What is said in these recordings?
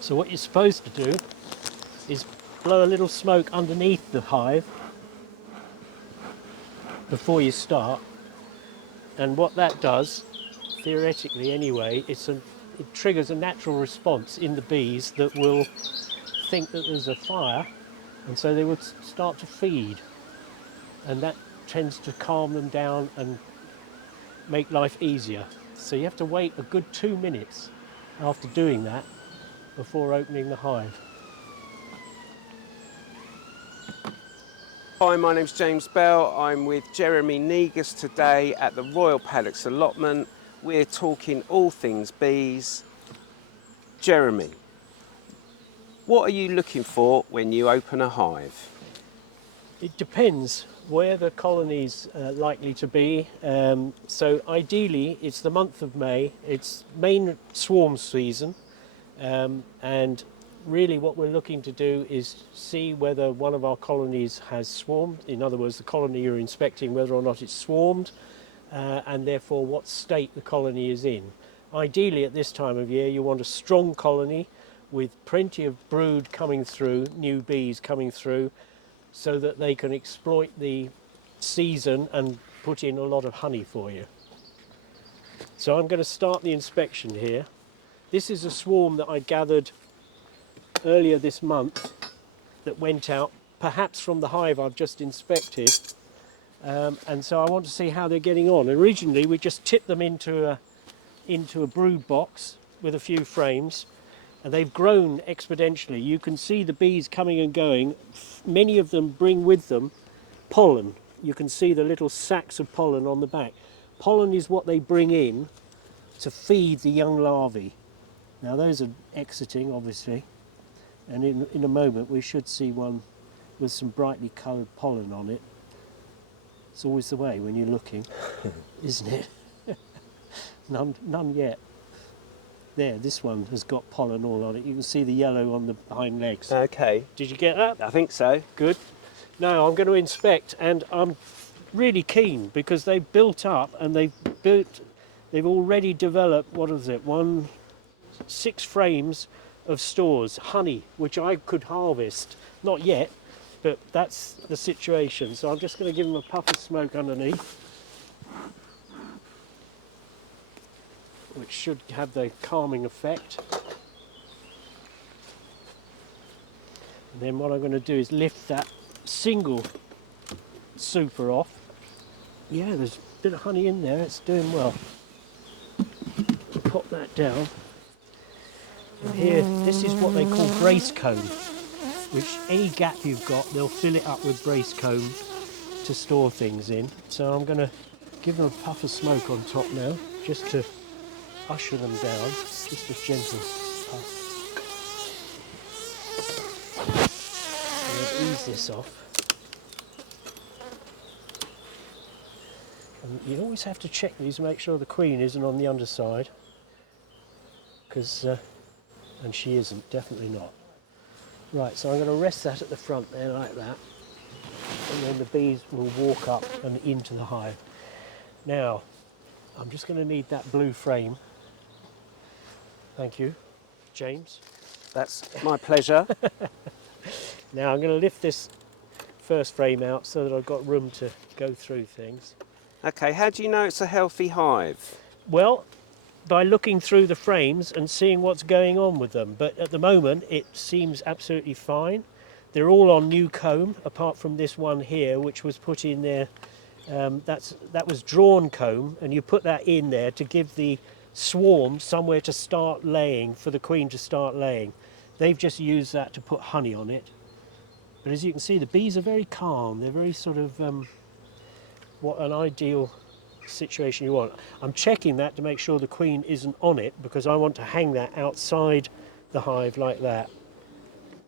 So what you're supposed to do is blow a little smoke underneath the hive before you start. And what that does, theoretically anyway, it triggers a natural response in the bees that will think that there's a fire, and so they would start to feed. And that tends to calm them down and make life easier. So you have to wait a good 2 minutes after doing that before opening the hive. Hi, my name's James Bell. I'm with Jeremy Negus today at the Royal Paddocks Allotment. We're talking all things bees. Jeremy, what are you looking for when you open a hive? It depends where the colony's likely to be. So ideally, it's the month of May. It's main swarm season, and really what we're looking to do is see whether one of our colonies has swarmed. In other words, the colony you're inspecting, whether or not it's swarmed, and therefore what state the colony is in. Ideally, at this time of year, you want a strong colony with plenty of brood coming through, new bees coming through, so that they can exploit the season and put in a lot of honey for you. So I'm going to start the inspection here. This is a swarm that I gathered earlier this month that went out, perhaps from the hive I've just inspected, and so I want to see how they're getting on. Originally we just tipped them into a brood box with a few frames, and they've grown exponentially. You can see the bees coming and going. Many of them bring with them pollen. You can see the little sacs of pollen on the back. Pollen is what they bring in to feed the young larvae. Now those are exiting, obviously, and in a moment we should see one with some brightly coloured pollen on it. It's always the way when you're looking, isn't it? None yet. There, this one has got pollen all on it. You can see the yellow on the hind legs. Okay. Did you get that? I think so. Good. Now I'm going to inspect, and I'm really keen because they've built up and they've already developed, 6 frames of stores, honey, which I could harvest. Not yet, but that's the situation. So I'm just going to give them a puff of smoke underneath, which should have the calming effect. And then what I'm going to do is lift that single super off. Yeah, there's a bit of honey in there, it's doing well. Pop that down. And here, this is what they call brace comb, which any gap you've got, they'll fill it up with brace comb to store things in. So I'm going to give them a puff of smoke on top now, just to usher them down, just a gentle puff. And let's ease this off. And you always have to check these and make sure the queen isn't on the underside, because, and she isn't, definitely not. Right, so I'm going to rest that at the front there like that, and then the bees will walk up and into the hive. Now, I'm just going to need that blue frame. Thank you, James. That's my pleasure. Now I'm going to lift this first frame out so that I've got room to go through things. Okay, how do you know it's a healthy hive? Well, by looking through the frames and seeing what's going on with them. But at the moment it seems absolutely fine. They're all on new comb, apart from this one here, which was put in there. That was drawn comb, and you put that in there to give the swarm somewhere to start laying, for the queen to start laying. They've just used that to put honey on it. But as you can see, the bees are very calm. They're very sort of what an ideal situation you want. I'm checking that to make sure the queen isn't on it, because I want to hang that outside the hive like that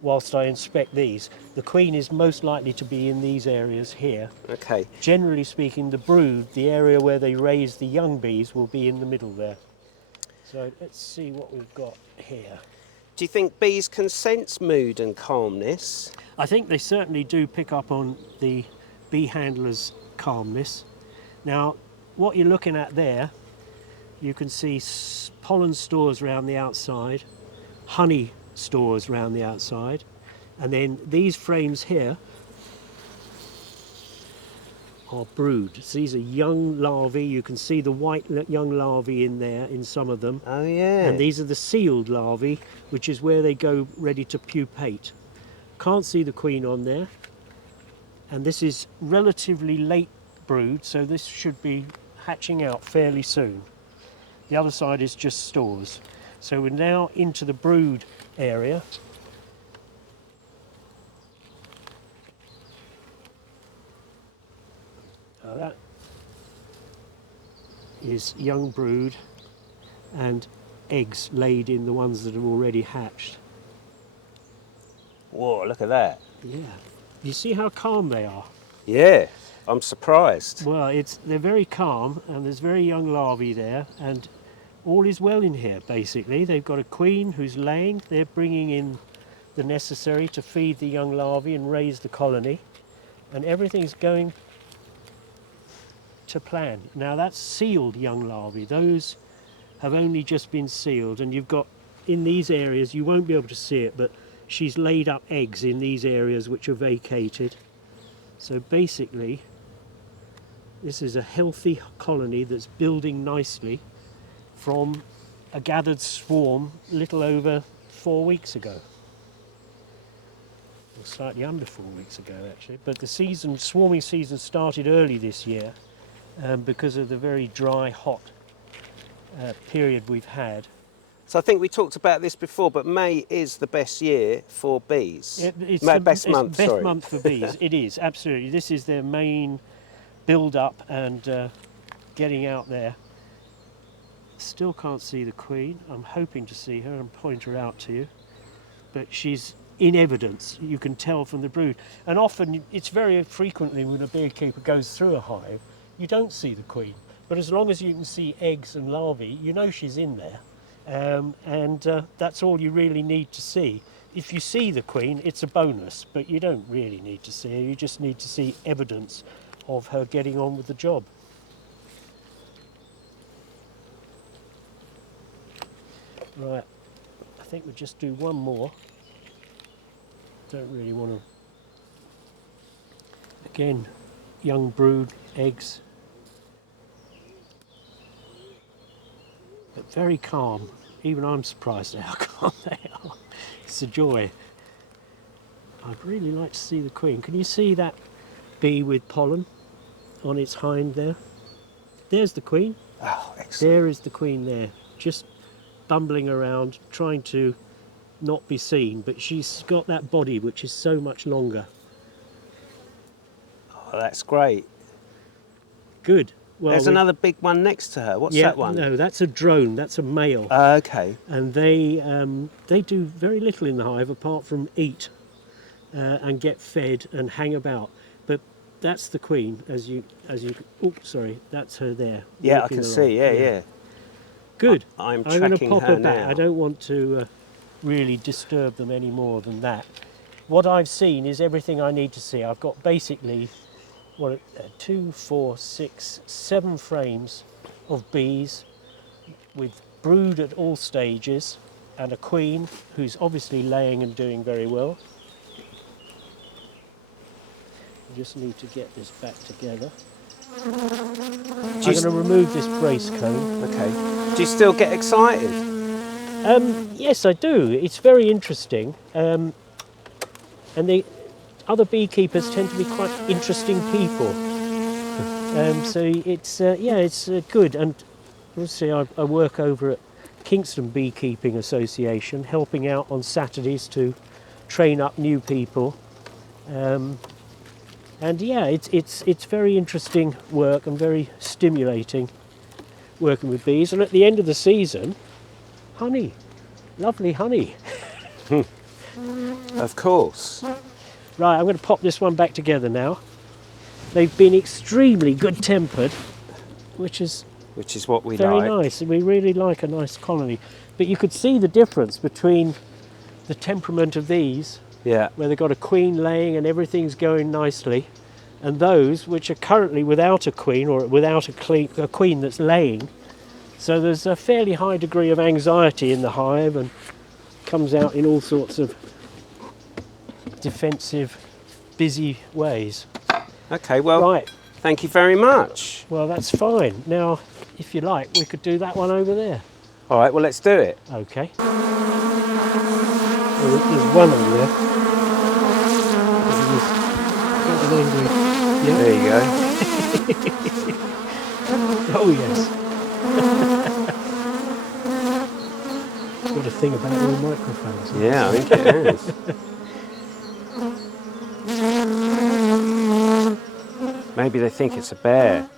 whilst I inspect these. The queen is most likely to be in these areas here. Okay. Generally speaking, the brood, the area where they raise the young bees, will be in the middle there. So let's see what we've got here. Do you think bees can sense mood and calmness? I think they certainly do pick up on the bee handler's calmness. Now, what you're looking at there You can see pollen stores around the outside, honey stores around the outside, and then these frames here are brood. So these are young larvae. You can see the white young larvae in there in some of them. Oh yeah. And these are the sealed larvae, which is where they go ready to pupate. Can't see the queen on there. And this is relatively late brood, so this should be hatching out fairly soon. The other side is just stores. So we're now into the brood area. That is young brood and eggs laid in the ones that have already hatched. Whoa, look at that. Yeah. You see how calm they are? Yeah, I'm surprised. Well, they're very calm, and there's very young larvae there, and all is well in here, basically. They've got a queen who's laying. They're bringing in the necessary to feed the young larvae and raise the colony, and everything's going to plan. Now, that's sealed young larvae. Those have only just been sealed, and you've got, in these areas, you won't be able to see it, but she's laid up eggs in these areas which are vacated. So basically, this is a healthy colony that's building nicely from a gathered swarm a little over 4 weeks ago. Or slightly under 4 weeks ago, actually. But the swarming season started early this year because of the very dry, hot period we've had. So I think we talked about this before, but May is the best year for bees. It's best the month, best sorry. month for bees. It is, absolutely. This is their main build-up and getting out there. Still can't see the queen. I'm hoping to see her and point her out to you. But she's in evidence. You can tell from the brood. And often, it's very frequently when a beekeeper goes through a hive, you don't see the queen. But as long as you can see eggs and larvae, you know she's in there. That's all you really need to see. If you see the queen, it's a bonus, but you don't really need to see her. You just need to see evidence of her getting on with the job. Right, I think we'll just do one more. Don't really want to. Again, young brood, eggs. But very calm. Even I'm surprised at how calm they are. It's a joy. I'd really like to see the queen. Can you see that bee with pollen on its hind there? There's the queen. Oh, excellent. There is the queen there, just bumbling around, trying to not be seen, but she's got that body which is so much longer. Oh, that's great. Good. Well, There's another big one next to her. What's that one? No, that's a drone. That's a male. Okay. And they do very little in the hive apart from eat and get fed and hang about. But that's the queen, as you. Oops, sorry, that's her there. Yeah, I walking can along. see. Yeah. Good. I'm going to tracking pop her her back. now. I don't want to really disturb them any more than that. What I've seen is everything I need to see. I've got basically 2, 4, 6, 7 frames of bees with brood at all stages and a queen who's obviously laying and doing very well. I just need to get this back together. I'm going to remove this brace cone. Okay. Do you still get excited? Yes, I do. It's very interesting. And the other beekeepers tend to be quite interesting people. So it's good. And obviously I work over at Kingston Beekeeping Association, helping out on Saturdays to train up new people. And yeah, it's very interesting work and very stimulating working with bees. And at the end of the season, honey, lovely honey. Of course. Right, I'm going to pop this one back together now. They've been extremely good-tempered, which is what we very like. nice. We really like a nice colony. But you could see the difference between the temperament of these, Yeah. where they've got a queen laying and everything's going nicely, and those which are currently without a queen or without a queen that's laying. So there's a fairly high degree of anxiety in the hive, and comes out in all sorts of defensive, busy ways. Okay, well, Right, thank you very much. well that's fine. Now, if you like, we could do that one over there. All right, well, let's do it. Okay. Well, there's one over there. There's an angry. Yeah. There you go. Oh yes. Got a thing about all microphones. Yeah, I think it is. Maybe they think it's a bear.